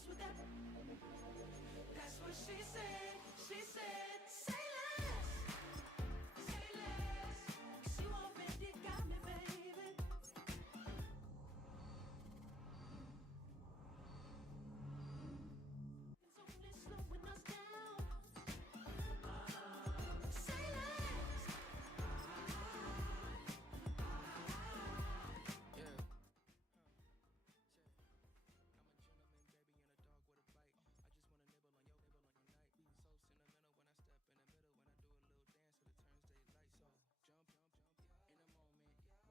else with that. That's what she said. She said, say less. Say less. 'Cause you already got me, baby. It's only slowing us down. Say less. Yeah. I'm a gentleman, baby, and a dog with a bite. I just wanna nibble on your night. So sentimental when I step in the middle, when I do a little dance till it turns daylight. So jump in a moment. Margella got me feeling iconic. And if you can't groove, she don't want it. Great sex, say less. Baby, what you talking about? This was something else with that. That's what she said. She said, say less. Say less. 'Cause you already got me, baby. Say less.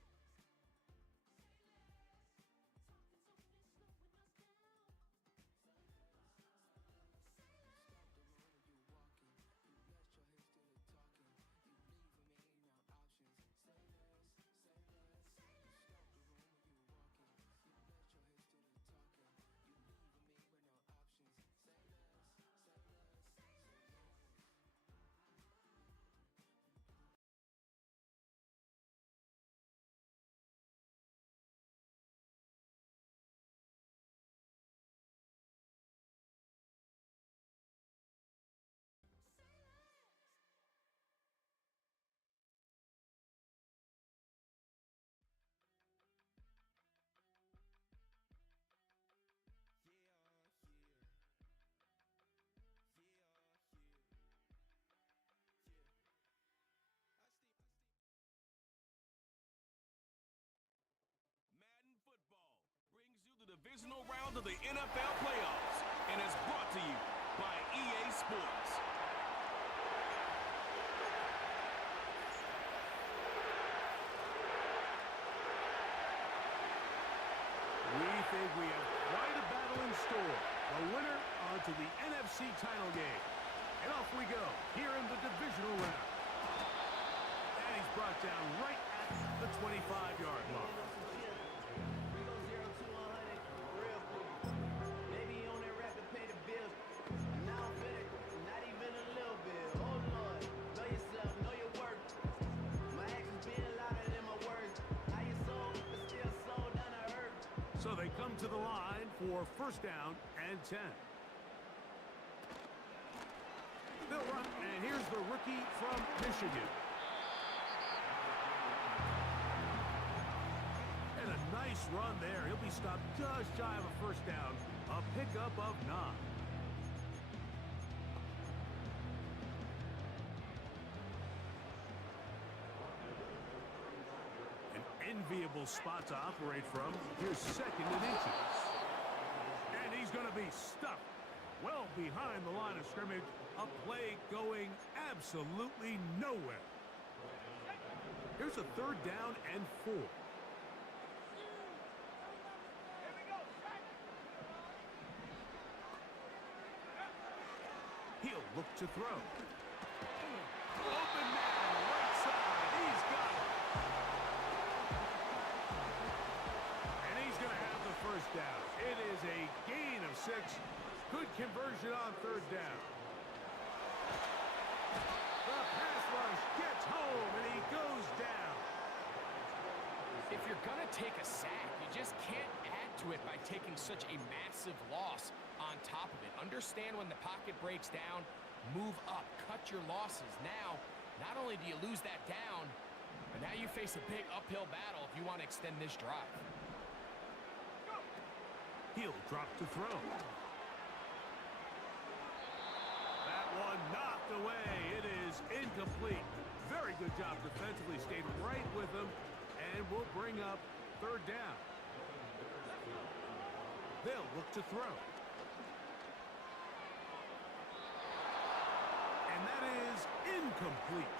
Say less. Talking's only slowing us down. Say less. Say less. Stop the room when you walking. You let your hips do the talking. You leaving me no options. Say less, say less. Stop the room when you walking. You let your hips do the talking. You leaving me with no options. Say less, say less, say less. Madden Football brings you the divisional round of the NFL playoffs and is brought to you by EA Sports. We think we have quite a battle in store. The winner onto the NFC title game. And off we go here in the divisional round. And he's brought down right at the 25-yard line. We go 0 to 100 real quick. Maybe you on that rap to pay the bills. Now I'm finished, not even a little bit. Oh Lord, know yourself, know your worth. My actions being louder than my words. How you sold, but still sold down to earth. So they come to the line for first down and 10. They'll run, and here's the rookie from Michigan. And a nice run there. He'll be stopped just shy of a first down. A pickup of 9. An enviable spot to operate from. Here's 2nd and inches. And he's going to be stuffed well behind the line of scrimmage. A play going absolutely nowhere. Here's a 3rd down and 4. He'll look to throw. Open man, right side. He's got it. And he's going to have the first down. It is a gain of 6. Good conversion on 3rd down. The pass rush gets home, and he goes down. If you're going to take a sack, you just can't add to it by taking such a massive loss on top of it. Understand when the pocket breaks down, move up, cut your losses. Now, not only do you lose that down, but now you face a big uphill battle if you want to extend this drive. He'll drop to throw. That one knocked away. It is incomplete. Very good job defensively. Stayed right with him, and will bring up 3rd down. They'll look to throw. And that is incomplete.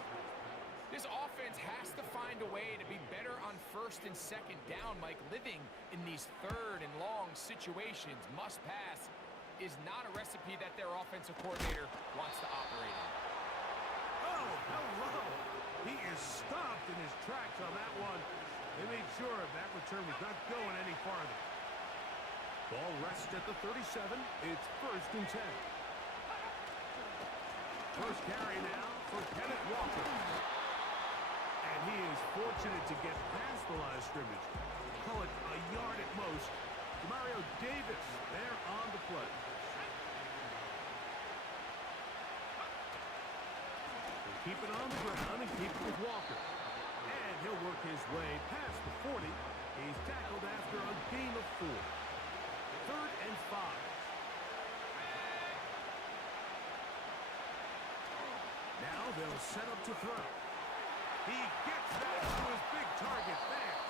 This offense has to find a way to be better on 1st and 2nd down, Mike. Living in these 3rd and long situations, must pass, is not a recipe that their offensive coordinator wants to operate in. Oh, hello. He is stopped in his tracks. A They made sure that return was not going any farther. Ball rests at the 37. It's 1st and 10. First carry now for Kenneth Walker. And he is fortunate to get past the line of scrimmage. Call it a yard at most. Mario Davis there on the play. He'll keep it on the ground and keep it with Walker. And he'll work his way past the 40. He's tackled after a gain of 4. 3rd and 5. Now they'll set up to throw. He gets that to his big target fast.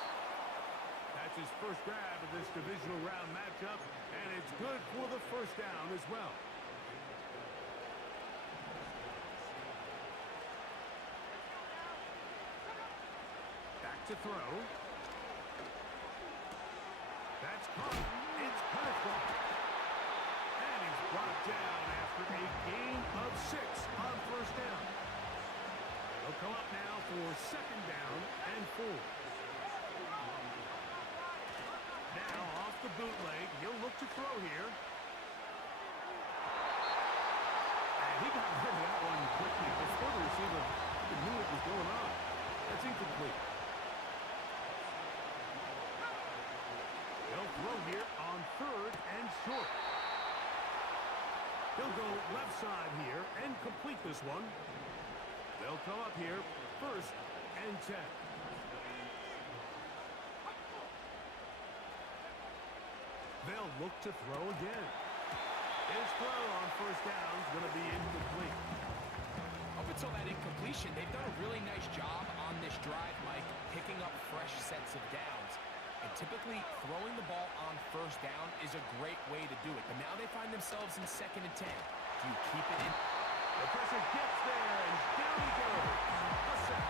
That's his first grab of this divisional round matchup, and it's good for the first down as well. Back to throw. That's caught. It's Kenneth. And he's brought down after a gain of 6 on first down. They'll come up now for 2nd down and 4. Now off the bootleg, he'll look to throw here. And he got rid of that one quickly before the receiver knew what was going on. That's incomplete. They'll throw here on 3rd and short. He'll go left side here and complete this one. They'll come up here 1st and 10. They'll look to throw again. His throw on first down is going to be incomplete. Up until that incompletion, they've done a really nice job on this drive, Mike, picking up fresh sets of downs. And typically, throwing the ball on first down is a great way to do it. But now they find themselves in 2nd and 10. Do you keep it in? The pressure gets there, and down he goes. A sack.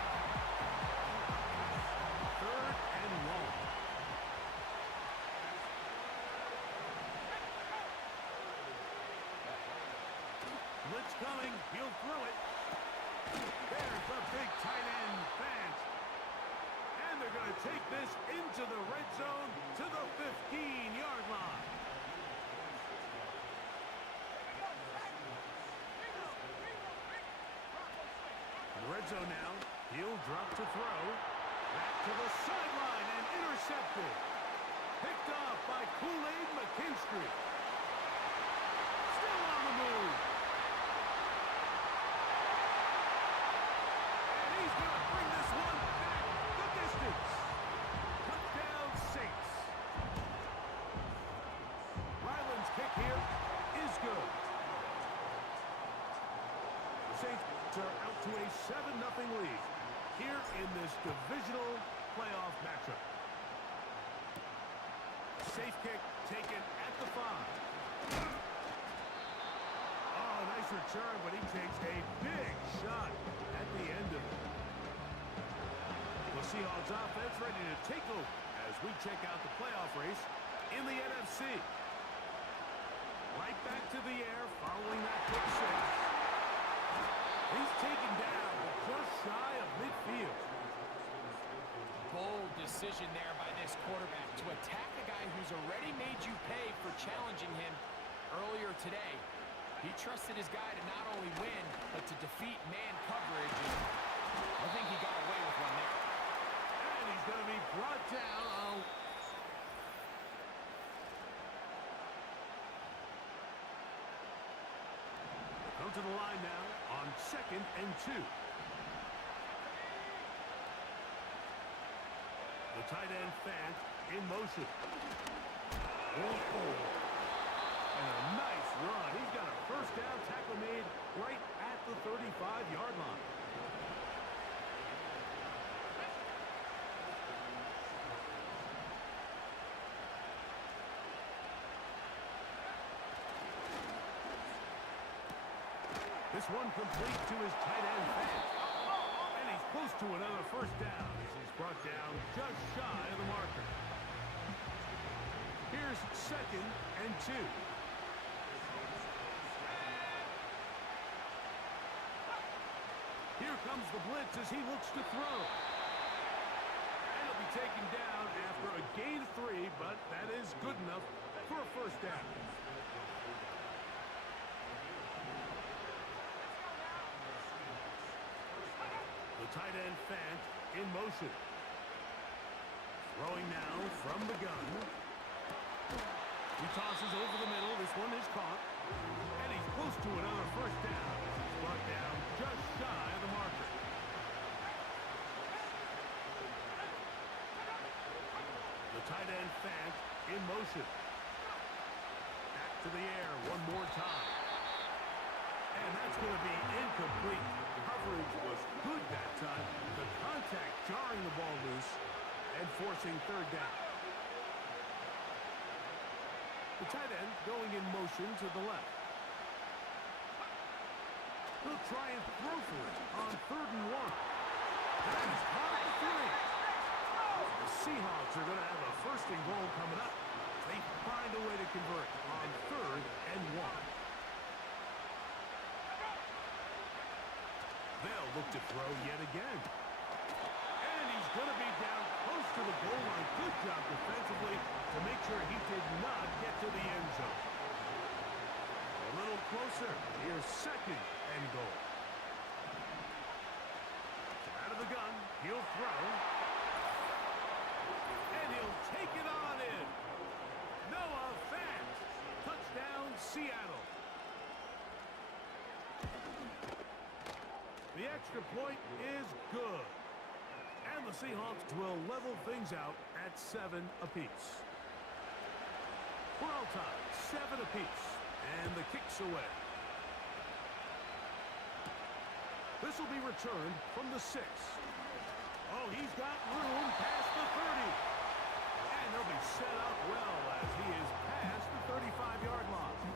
3rd and long. Blitz coming. He'll throw it. There's the big tight end, Fant. And they're going to take this into the red zone to the 15-yard line. In the red zone now, he'll drop to throw. Back to the sideline and intercepted. Picked off by Kool-Aid McKinstry. Still on the move. And he's going to bring this one back the distance. Touchdown Saints. Ryland's kick here is good. The Saints are out to a 7-0 lead here in this divisional playoff matchup. Safe kick taken at the 5. Oh, nice return, but he takes a big shot at the end of it. The Seahawks offense ready to take over as we check out the playoff race in the NFC. Right back to the air following that quick six. He's taken down just shy of midfield. Bold decision there by this quarterback to attack a guy who's already made you pay for challenging him earlier today. He trusted his guy to not only win, but to defeat man coverage. I think he got away with one there. And he's going to be brought down. Come to the line now on 2nd and 2. The tight end Fant in motion. Oh. And a nice run. He's got a first down tackle made right at the 35-yard line. This one complete to his tight end Fant. And he's close to another first down as he's brought down just shy of the marker. Here's 2nd and 2. Here comes the blitz as he looks to throw. And he'll be taken down after a gain of 3, but that is good enough for a first down. The tight end Fant in motion. Throwing now from the gun. He tosses over the middle. This one is caught. And he's close to another first down. He's brought down just shy of the marker. The tight end Fant in motion. Back to the air one more time. And that's going to be incomplete. Coverage was good that time. The contact jarring the ball loose and forcing third down. The tight end going in motion to the left. He'll try and throw for it on 3rd and 1. That is caught at the 3. The Seahawks are going to have a 1st and goal coming up. They find a way to convert on 3rd and 1. They'll look to throw yet again. And he's going to be down close to the goal line. Good job defensively to make sure he did not get to the end zone. A little closer. Here's 2nd and goal. Out of the gun. He'll throw. And he'll take it on in. Noah Fant. Touchdown, Seattle. The extra point is good. And the Seahawks will level things out at 7 apiece. We're all tied, 7 apiece. And the kick's away. This will be returned from the 6. Oh, he's got room past the 30. And he'll be set up well as he is past the 35-yard line.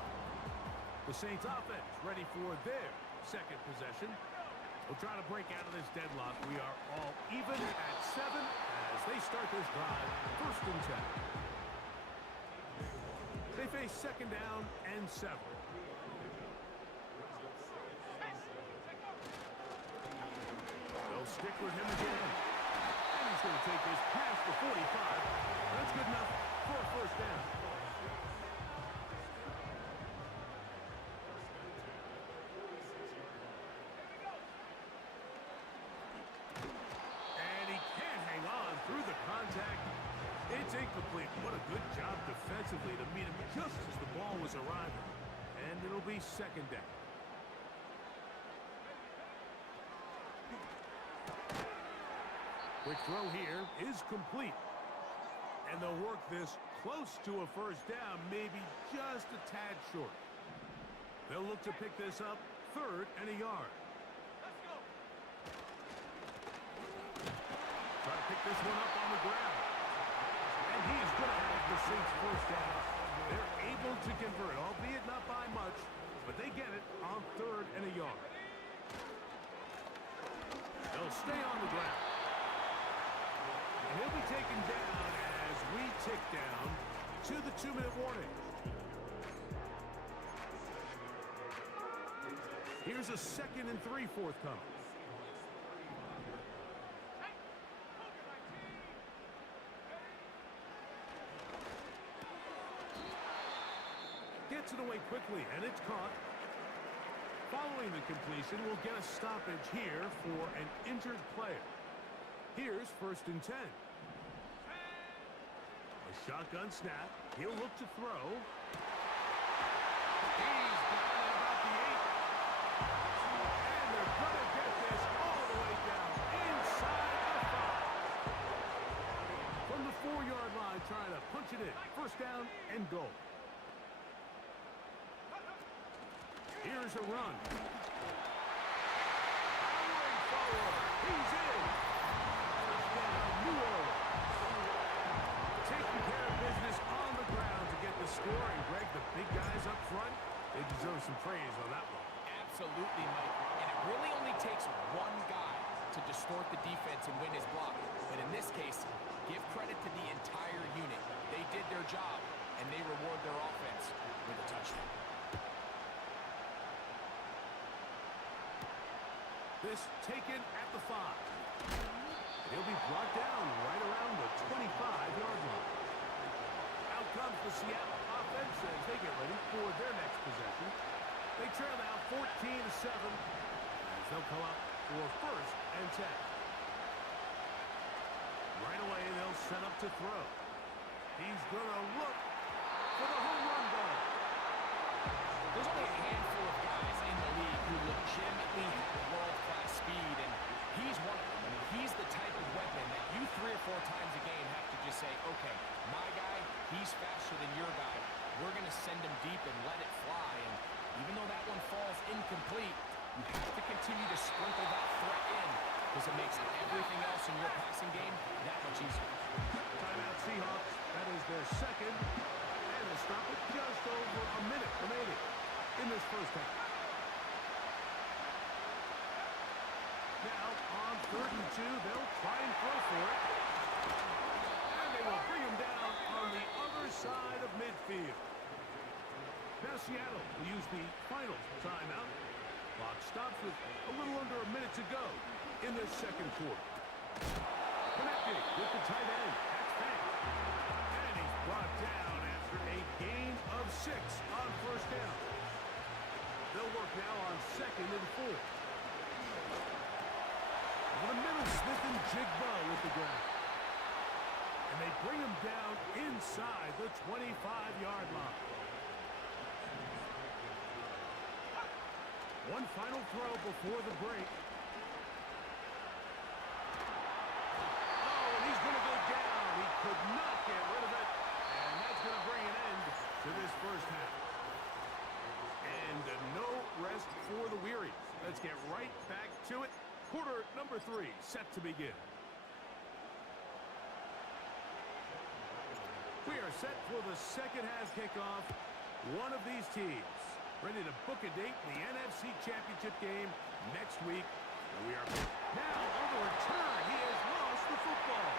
The Saints offense ready for their 2nd possession. We'll try to break out of this deadlock. We are all even at 7 as they start this drive, 1st and 10. They face 2nd down and 7. They'll stick with him again. And he's going to take this past the 45. That's good enough for a 1st down. It's incomplete. What a good job defensively to meet him just as the ball was arriving. And it'll be 2nd down. Quick throw here is complete. And they'll work this close to a 1st down, maybe just a tad short. They'll look to pick this up 3rd and a yard. Try to pick this one up on the ground. And he is going to have the Saints 1st down. They're able to convert, albeit not by much, but they get it on 3rd and a yard. They'll stay on the ground. And he'll be taken down as we tick down to the 2-minute warning. Here's a 2nd and 3 forthcoming. Gets it away quickly, and it's caught. Following the completion, we'll get a stoppage here for an injured player. Here's 1st and 10. A shotgun snap. He'll look to throw. He's got it about the 8. And they're going to get this all the way down inside the 5. From the 4-yard line, trying to punch it in. 1st down and goal. Here's a run. Powering forward. He's in. Touchdown, New Orleans. Taking care of business on the ground to get the score. And Greg, the big guys up front, they deserve some praise on that one. Absolutely, Mike. And it really only takes one guy to distort the defense and win his block. But in this case, give credit to the entire unit. They did their job, and they reward their offense with a touchdown. This taken at the 5. He'll be brought down right around the 25-yard line. Out comes the Seattle offense as they get ready for their next possession. They trail now 14-7 as they'll come up for 1st and 10. Right away, they'll set up to throw. He's going to look for the home run ball. There's only a handful of guys in the league who legitimately have world-class speed, and he's one of them. I mean, he's the type of weapon that you 3 or 4 times a game have to just say, okay, my guy, he's faster than your guy. We're going to send him deep and let it fly. And even though that one falls incomplete, you have to continue to sprinkle that threat in because it makes everything else in your passing game that much easier. Timeout Seahawks. That is their second. And they'll stop it just over a minute remaining in this first half. Now on 3rd and 2, they'll try and throw for it. And they will bring him down on the other side of midfield. Now Seattle will use the final timeout. Clock stops with a little under a minute to go in this second quarter. Connecting with the tight end. That's fast. And he's brought down after a gain of 6 on 1st down. They'll work now on 2nd and 4. Over the middle, Smith and Jigba with the ground. And they bring him down inside the 25-yard line. One final throw before the break. Oh, and he's going to go down. He could not get rid of it. And that's going to bring an end to this first half. And no rest for the weary. Let's get right back to it. Quarter number 3 set to begin. We are set for the second half kickoff. One of these teams ready to book a date in the NFC Championship game next week. And we are now on the return. He has lost the football.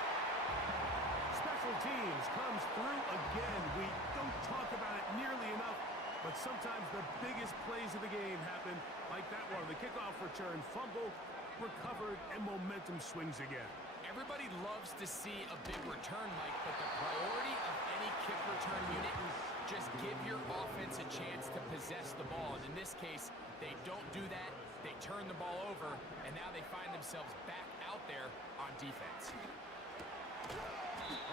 Special teams comes through again. We don't talk about it nearly enough, but sometimes the biggest plays of the game happen like that one. The kickoff return, fumble, recovered, and momentum swings again. Everybody loves to see a big return, Mike, but the priority of any kick return unit is just give your offense a chance to possess the ball. And in this case, they don't do that. They turn the ball over, and now they find themselves back out there on defense.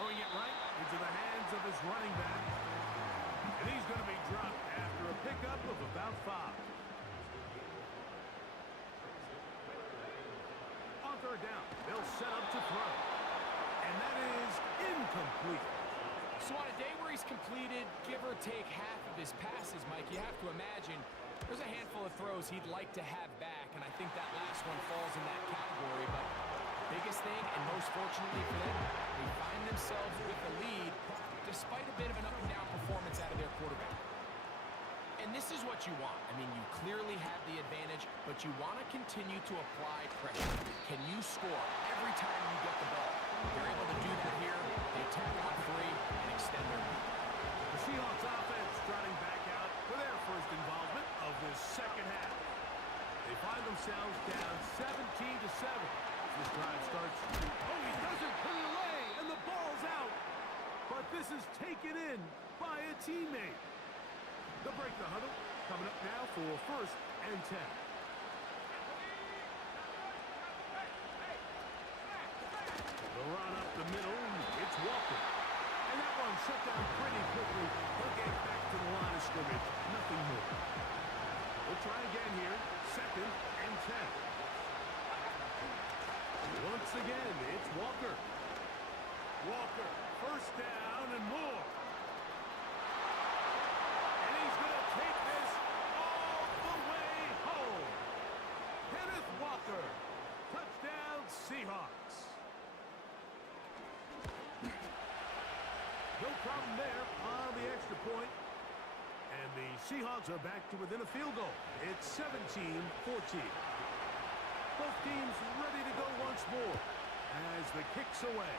Throwing it right into the hands of his running back. And he's going to be dropped after a pickup of about 5. On 3rd down, they'll set up to throw. And that is incomplete. So on a day where he's completed, give or take half of his passes, Mike, you have to imagine there's a handful of throws he'd like to have back, and I think that last one falls in that category. But the biggest thing, and most fortunately for them, they find themselves with the lead despite a bit of an up-and-down performance out of their quarterback. And this is what you want. I mean, you clearly have the advantage, but you want to continue to apply pressure. Can you score every time you get the ball? They're able to do that here. They attack on 3 and extend their lead. The Seahawks offense trotting back out for their first involvement of this second half. They find themselves down 17-7. This drive starts. Oh, he doesn't put it away, and the ball's out. But this is taken in by a teammate. They'll break the huddle. Coming up now for 1st and 10. The run up the middle. It's Walker. And that one shut down pretty quickly. He'll get back to the line of scrimmage. Nothing more. We'll try again here. 2nd and 10. Once again, it's Walker. Walker, 1st down and more. And he's going to take this all the way home. Kenneth Walker, touchdown Seahawks. No problem there on the extra point. And the Seahawks are back to within a field goal. It's 17-14. Both teams ready to go once more as the kick's away.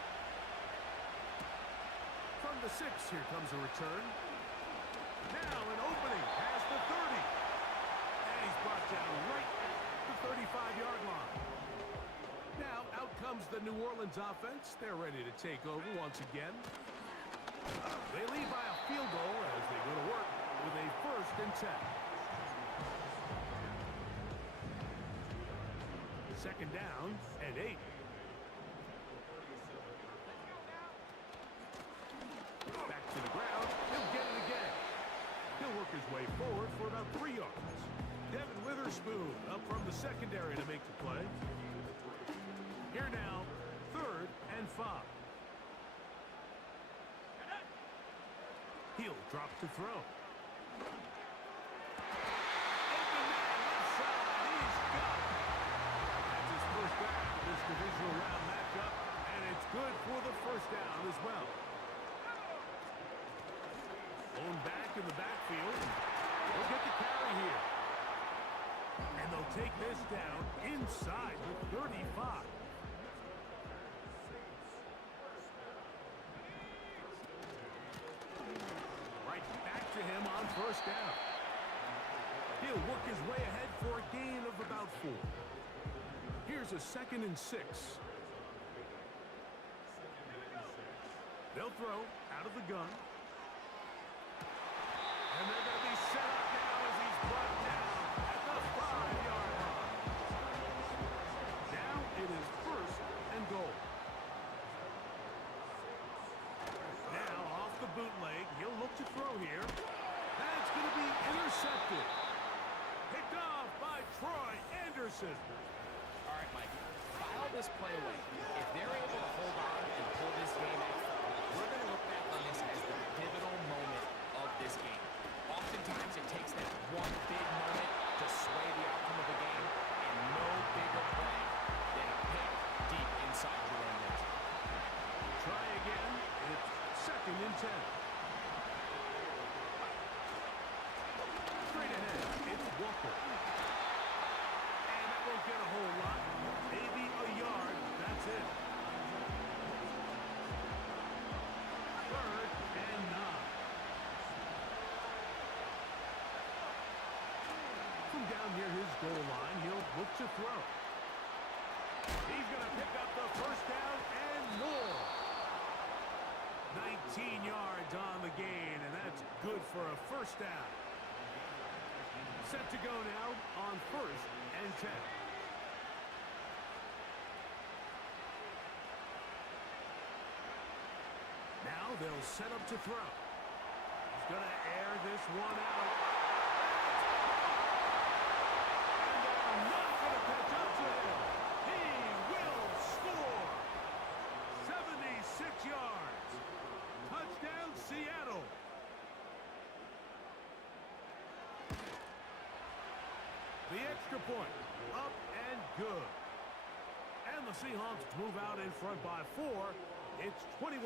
From the 6, here comes a return. Now an opening past the 30. And he's brought down right at the 35-yard line. Now out comes the New Orleans offense. They're ready to take over once again. They lead by a field goal as they go to work with a 1st and 10. 2nd down and 8. Back to the ground. He'll get it again. He'll work his way forward for about 3 yards. Devin Witherspoon up from the secondary to make the play. Here now, 3rd and 5. He'll drop to throw. Open man, left side. He's got it. That's his first down of this divisional round matchup, and it's good for the 1st down as well. Going back in the backfield. They'll get the carry here. And they'll take this down inside the 35. Right back to him on 1st down. He'll work his way ahead for a gain of about 4. Here's a 2nd and 6. They'll throw out of the gun. And they're going to be set up now as he's brought down at the 5-yard line. Now it is 1st and goal. Now off the bootleg, he'll look to throw here. That's going to be intercepted. Picked off by Troy Anderson. All right, Mike, file this play away. If they're able to hold on and pull this game out, we're going to look back on this as the pivotal moment of this game. Oftentimes, it takes that one big moment to sway the outcome of a game, and no bigger play than a pick deep inside your own end zone. Try again. It's 2nd and 10. Straight ahead, it's Walker. And that won't get a whole lot. Maybe a yard. That's it. 3rd and 9. From down near his goal line, he'll look to throw. He's going to pick up the 1st down and more. 19 yards on the gain, and that's good for a 1st down. Set to go now on 1st and 10. Now they'll set up to throw. He's going to air this one out. And they're not going to catch up to him. He will score. 76 yards. Touchdown, Seattle. The extra point, up and good. And the Seahawks move out in front by 4. It's 21-17.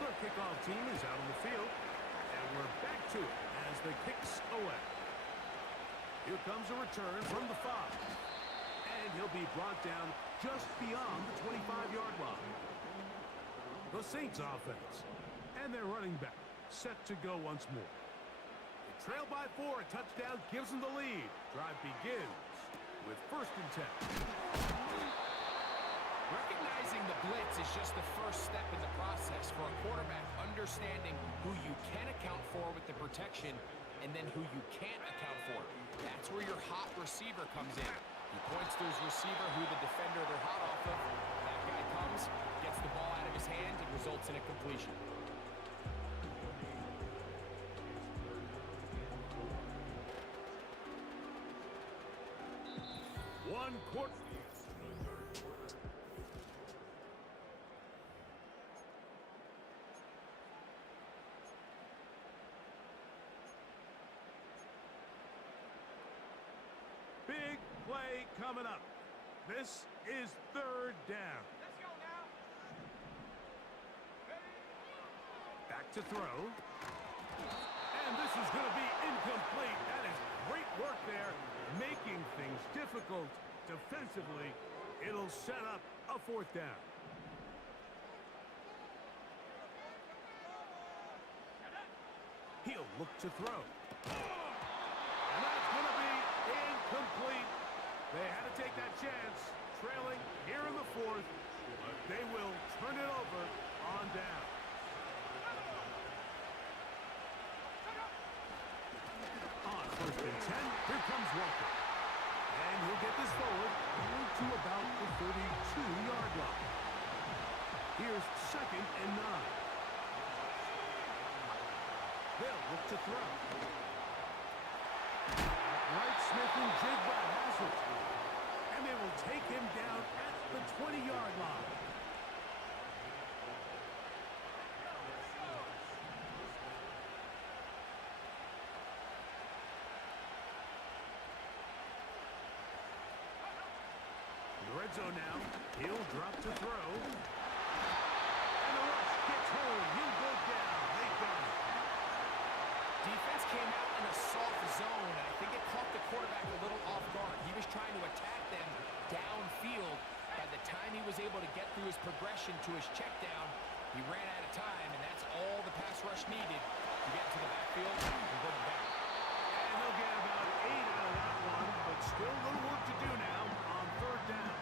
The kickoff team is out on the field, and we're back to it as the kick's away. Here comes a return from the 5. And he'll be brought down just beyond the 25-yard line. The Saints offense, and their running back, set to go once more. Trailed by 4, a touchdown gives them the lead. Drive begins with 1st and 10. Recognizing the blitz is just the first step in the process for a quarterback, understanding who you can account for with the protection and then who you can't account for. That's where your hot receiver comes in. He points to his receiver who the defender they're hot off of. That guy comes, gets the ball out of his hand, and results in a completion. One quarter. Big play coming up. This is 3rd down. Let's go now. Back to throw. And this is going to be incomplete. That is great work there, making things difficult defensively. It'll set up a 4th down. He'll look to throw. And that's going to be incomplete. They had a take that chance, trailing here in the fourth, but they will turn it over on down. On 1st and 10, here comes Walker. And he'll get this forward to about the 32-yard line. Here's 2nd and 9. They'll look to throw. Right Smith and Jigba has it. And they will take him down at the 20-yard line. The red zone now. He'll drop to throw. And the rush gets home. He'll go down. They got it. Defense came out in a soft zone, and I think it caught the quarterback a little off guard. He was trying to attack them downfield. By the time he was able to get through his progression to his check down, he ran out of time, and that's all the pass rush needed to get to the backfield and bring him down. And they'll get about 8 out of that one, but still a little work to do now on 3rd down.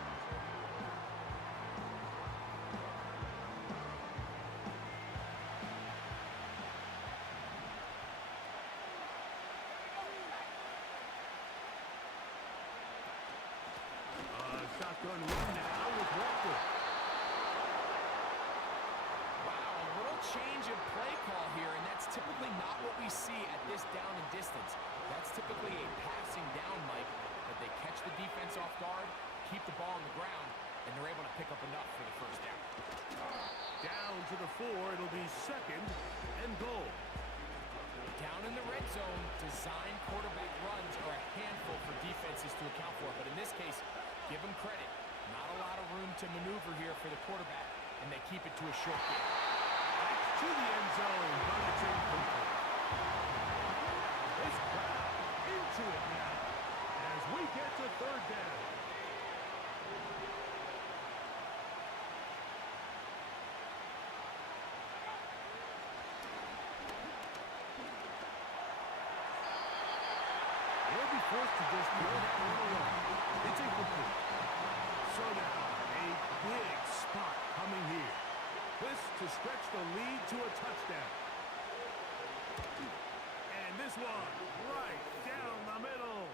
Shotgun run now with Walker. Wow, a little change of play call here, and that's typically not what we see at this down and distance. That's typically a passing down, Mike, but they catch the defense off guard, keep the ball on the ground, and they're able to pick up enough for the 1st down. Down to the 4, it'll be 2nd and goal. Down in the red zone, design quarterback runs are a handful for defenses to account for, but in this case, give them credit. Not a lot of room to maneuver here for the quarterback, and they keep it to a short game. Back to the end zone, but it's incomplete. This crowd into it now as we get to 3rd down. They'll be forced to just go down on the run. It's incomplete. So now, a big spot coming here. This to stretch the lead to a touchdown. And this one, right down the middle.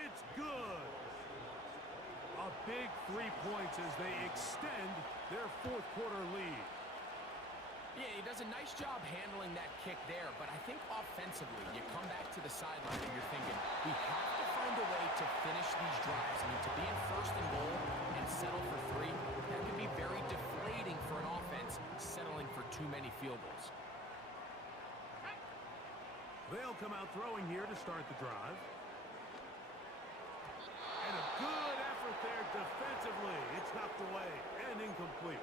It's good. A big 3 points as they extend their 4th quarter lead. Yeah, he does a nice job handling that kick there, but I think offensively, you come back to the sideline and you're thinking, we have to find a way to finish these drives. I mean, to be in 1st and goal and settle for 3, that can be very deflating for an offense settling for too many field goals. They'll come out throwing here to start the drive. And a good effort there defensively. It's knocked away and incomplete.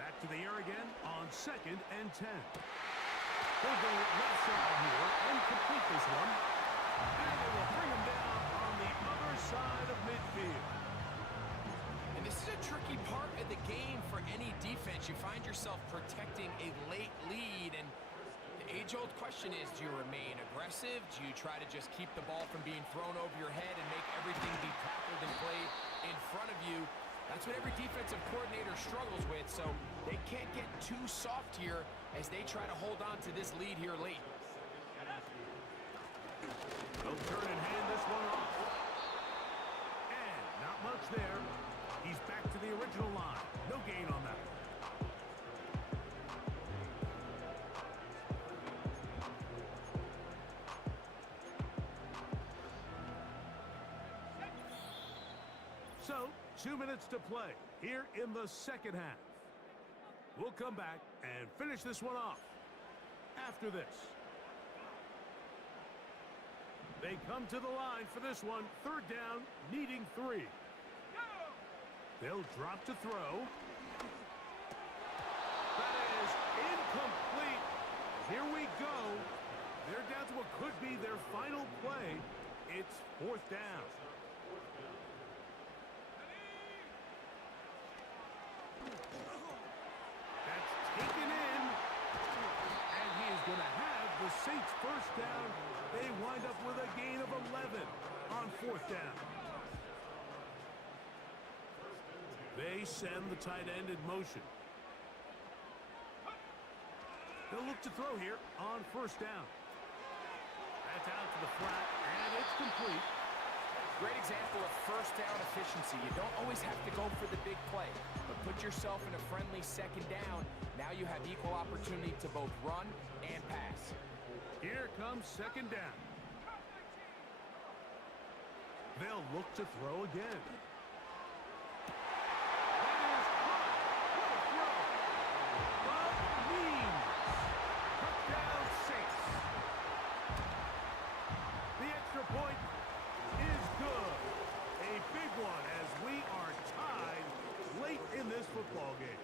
Back to the air again on 2nd and 10. They'll go left side here and complete this one. And they will bring him down on the other side of midfield. And this is a tricky part of the game for any defense. You find yourself protecting a late lead, and the age-old question is, do you remain aggressive? Do you try to just keep the ball from being thrown over your head and make everything be tackled and played in front of you? That's what every defensive coordinator struggles with, so they can't get too soft here as they try to hold on to this lead here late. They'll turn and hand this one off. And not much there. He's back to the original line. No gain on that. So, 2 minutes to play here in the 2nd half. We'll come back and finish this one off after this. They come to the line for this one. 3rd down, needing 3. They'll drop to throw. That is incomplete. Here we go. They're down to what could be their final play. It's 4th down. That's taken in. They wind up with a gain of 11 on 4th down. They send the tight end in motion. They'll look to throw here on 1st down. That's out to the flat, and it's complete. Great example of 1st down efficiency. You don't always have to go for the big play, but put yourself in a friendly 2nd down. Now you have equal opportunity to both run and pass. Here comes 2nd down. They'll look to throw again. That is caught. What a throw. Bob Means. Touchdown Saints. The extra point is good. A big one as we are tied late in this football game.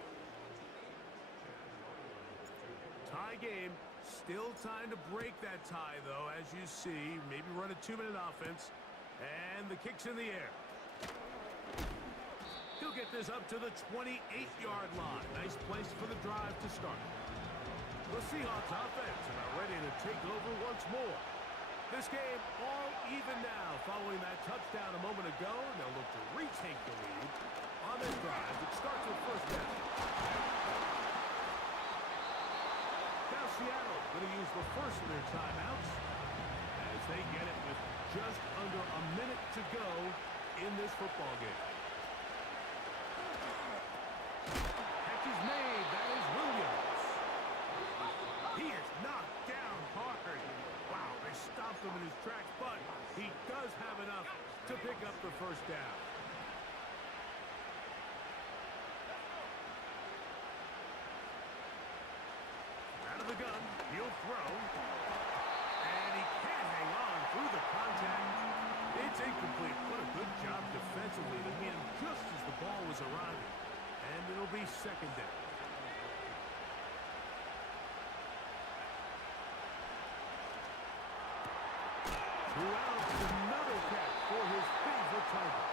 Tie game. Still time to break that tie, though, as you see. Maybe run a 2-minute offense. And the kick's in the air. He'll get this up to the 28-yard line. Nice place for the drive to start. The Seahawks offense are ready to take over once more. This game all even now following that touchdown a moment ago. And they'll look to retake the lead on this drive. It starts with 1st down. Now Seattle going to use the first of their timeouts as they get it with just under a minute to go in this football game. Catch is made. That is Williams. He is knocked down hard. Wow, they stopped him in his tracks, but he does have enough to pick up the 1st down. Out of the gun, he'll throw. And he can't hang on through the contact. It's incomplete. What a good job defensively to hit him just as the ball was arriving. And it'll be 2nd down. Throughout, another catch for his favorite target.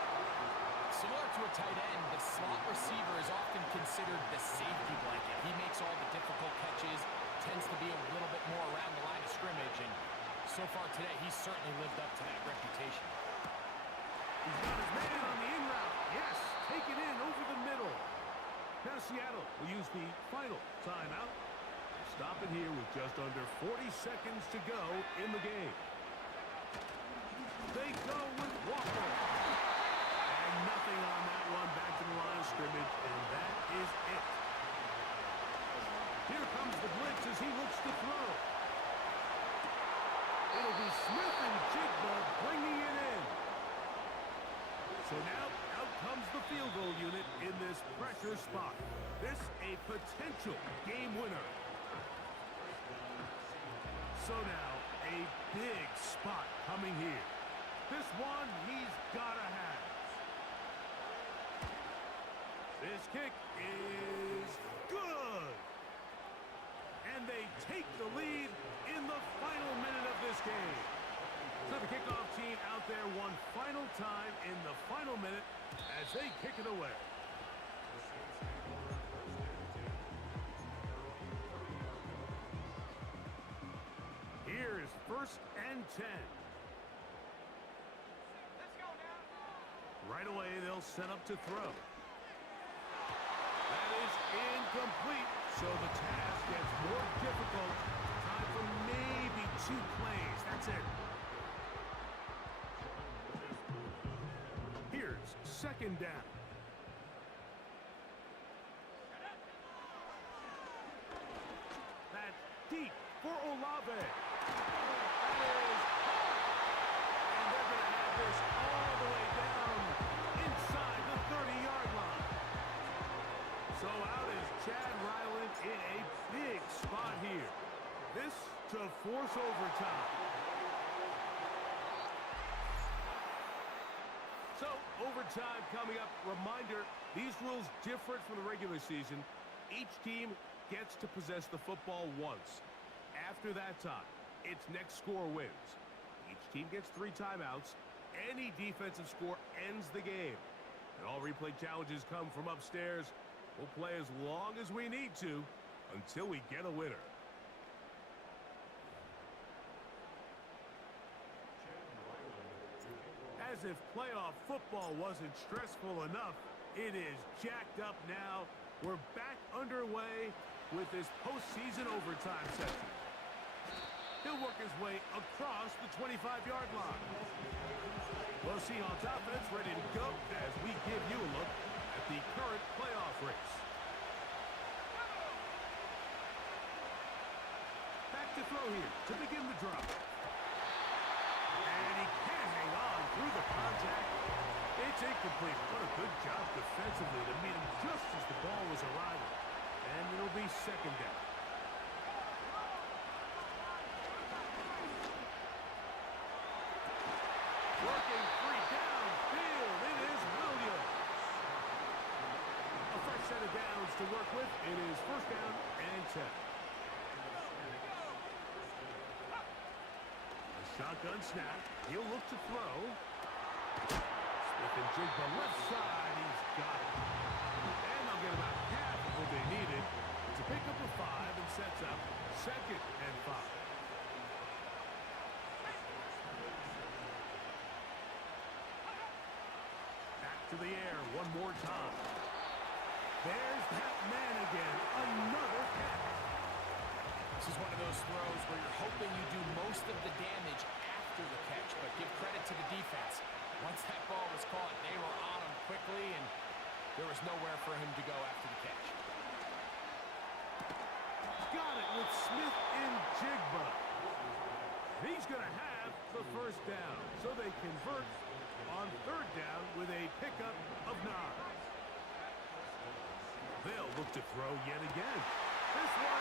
Similar to a tight end, the slot receiver is often considered the safety blanket. He makes all the difficult catches, tends to be a little bit more around the line of scrimmage, and so far today, he's certainly lived up to that reputation. He's got his man on the in route. Yes, take it in over the middle. Now Seattle will use the final timeout. Stop it here with just under 40 seconds to go in the game. They go with Walker. And nothing on that one. Back to the line of scrimmage, and that is it. Here comes the blitz as he looks to throw. It'll be Smith and Jigba bringing it in. So now out comes the field goal unit in this pressure spot. This a potential game winner. So now a big spot coming here. This one he's got to have. This kick is good. And they take the lead in the final minute of this game. So the kickoff team out there one final time in the final minute as they kick it away. Here is 1st and 10. Right away, they'll set up to throw. That is incomplete, so the task gets more difficult. Time for maybe 2 plays. That's it. Here's 2nd down. That's deep for Olave. That is hot. And they're going to have this all the way down inside the 30-yard line. So out is Chad Ryland in a big spot here. This to force overtime. So overtime coming up. Reminder, these rules different from the regular season. Each team gets to possess the football once. After that time, its next score wins. Each team gets 3 timeouts. Any defensive score ends the game. And all replay challenges come from upstairs. We'll play as long as we need to until we get a winner. As if playoff football wasn't stressful enough, it is jacked up now. We're back underway with this postseason overtime session. He'll work his way across the 25-yard line. We'll see on offense ready to go as we give you a look at the current playoff race. Back to throw here to begin the drive. And he can't hang on through the contact. It's incomplete. What a good job defensively to meet him just as the ball was arriving. And it'll be second down. Working free downfield. It is Williams. A fresh set of downs to work with. It is first down and 10. A shotgun snap. He'll look to throw. Smith and Jigba left side. He's got it. And they'll get about half of what they needed to pick up a 5 and sets up second and 5. Back to the air one more time. There's that man again. Another catch. This is one of those throws where you're hoping you do most of the damage after the catch, but give credit to the defense. Once that ball was caught, they were on him quickly, and there was nowhere for him to go after the catch. Got it with Smith and Jigba. He's going to have the first down, so they convert on third down with a pickup of 9. They'll look to throw yet again. This one